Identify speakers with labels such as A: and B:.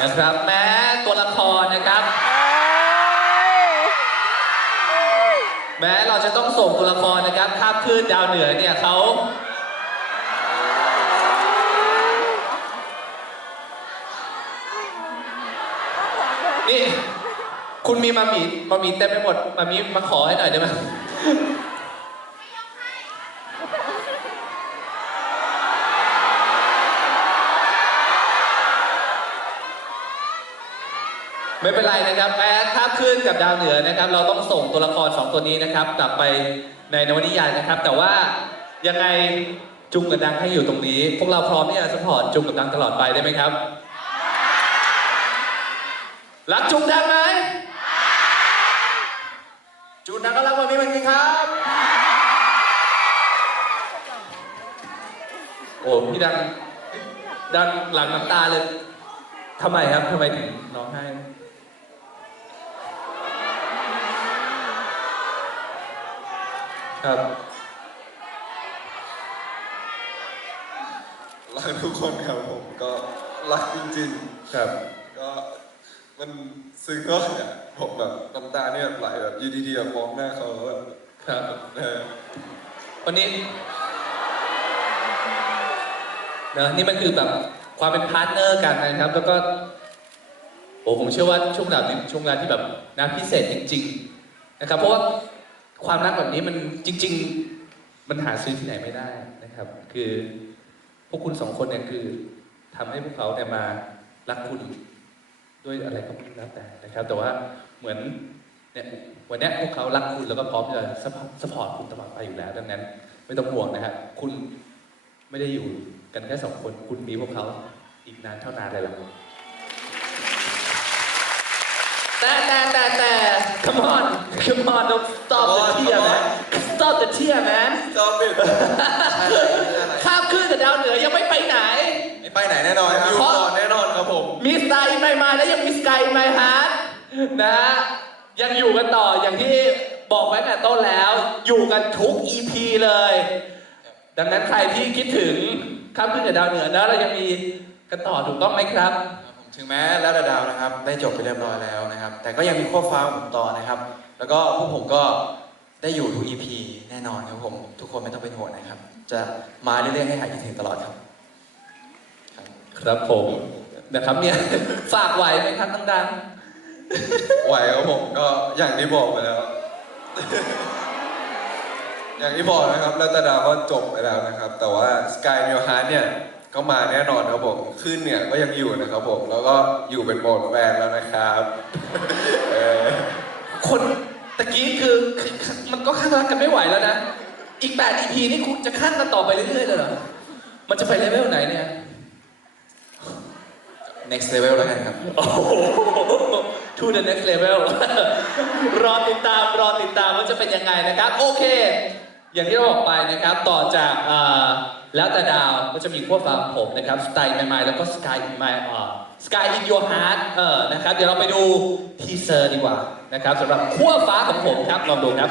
A: นะครับ แม้ตัวละครนะครับ แม้เราจะต้องส่งตัวละครนะครับข้าพื่นดาวเหนือเนี่ยเขานี่ คุณมีมามีมามีเต็มไปหมดมามีมาขอให้หน่อยได้ไหม ไม่เป็นไรนะครับแม้ข้ามคลื่นกับดาวเหนือนะครับ เราต้องส่งตัวละครสองตัวนี้นะครับ กลับไปในนวนิยายนะครับ แต่ว่ายังไงจุงกับดังให้อยู่ตรงนี้ พวกเราพร้อมที่จะสปอร์ตจุงกับดังตลอดไปได้ไหมครับรักจุงดังไหม
B: จูนดังก็รักวันนี้เหมือนกันครับ
A: โอ้พี่ดังดังหลังน้ำตาเลยทำไมครับทำไมถึงร้องไห้ ครับ
B: รักทุกคนครับผมก็รักจริง
A: ครับ
B: ๆ ก็มันซึ้งก็เนี่ยผมแบบน้ำตาเนี่ยไหลแบบอยูดีๆแบบมองหน้าเขาแล้วแบบ
A: ครับ
B: เออ
A: วันนี้นะนี่มันคือแบบความเป็นพาร์ทเนอร์กันนะครับ แล้วก็โอ้ผมเชื่อว่าช่วงเวลานี้ช่วงเวลาที่แบบนะพิเศษจริง ๆ นะครับ เพราะว่า ความรักแบบนี้มันจริง ๆ มันหาซื้อที่ไหนไม่ได้นะครับ คือพวกคุณสองคนเนี่ยคือทำให้พวกเขาเนี่ยมารักคุณด้วยอะไรก็ไม่แล้วแต่นะครับ แต่ว่าเหมือนเนี่ยวันนี้พวกเขารักคุณแล้วก็พร้อมจะสปอร์ตคุณตลอดไปอยู่แล้ว ดังนั้น ไม่ต้องห่วงนะครับคุณไม่ได้อยู่กันแค่สองคนคุณมีพวกเขาอีกนานเท่านานเลยล่ะต่แต่แต่แต่ come on come on don't stop the tear man stop the tear man
B: ชอบปิด
A: ข้ามคลื่นกับดาวเหนือยังไม่ไปไหน
B: ไม่ไปไหนแน่นอนครับอยู่ต่อแน่นอนครับผม
A: มีสไตล์ใหม่ๆและยังมีสกายใหม่ฮาร์ดนะฮะยังอยู่กันต่ออย่างที่บอกไว้แต่ต้นแล้ว อยู่กันทุก EP เลย ดังนั้นใครที่คิดถึงข้ามขึ้นกับดาวเหนือนะเรายังมีกันต่อถูกต้องไหมครับ
C: ผม ถึงแม้แล้วดาวนะครับ ได้จบไปเรียบร้อยแล้วนะครับ แต่ก็ยังมีขั้วฟ้าของผมต่อนะครับ แล้วก็พวกผมก็ได้อยู่ทุก EP แน่นอนครับผม ทุกคนไม่ต้องเป็นห่วงนะครับ จะมาเรื่อยๆให้หายคิดถึงตลอดครับ
A: ครับผมนะครับเนี่ยฝากไหวไหมครับดัง
B: ไหวครับผมก็อย่างที่บอกไปแล้ว อย่างที่บอกนะครับ แล้วตาดาวก็จบไปแล้วนะครับ แต่ว่า Sky m i l h a r t เนี่ย ก็มาแน่นอนครับผมขึ้นเนี่ยก็ยังอยู่นะครับผม แล้วก็อยู่เป็นโหมดแวนแล้วนะครับเออ
A: ๆคนตะกี้คือคือมันก็ข้างรักกันไม่ไหวแล้วนะ อีก8 EP นี่คุณจะข้างกันต่อไปเรื่อยๆเลยเหรอ มันจะไปเลเวลไหนเนี่ย
C: next level แล้วกันครับ
A: โอ้โห to the next level รอติดตาม รอติดตามว่าจะเป็นยังไงนะครับ โอเค อย่างที่เราบอกไปนะครับ ต่อจากอ่า แล้วแต่ดาวก็จะมีขั้วฟ้าผมนะครับสไตล์ใหม่ๆแล้วก็ Sky in my อ่า Sky in your heart เออนะครับเดี๋ยวเราไปดูทีเซอร์ดีกว่านะครับสำหรับขั้วฟ้าของผมครับลองดูครับ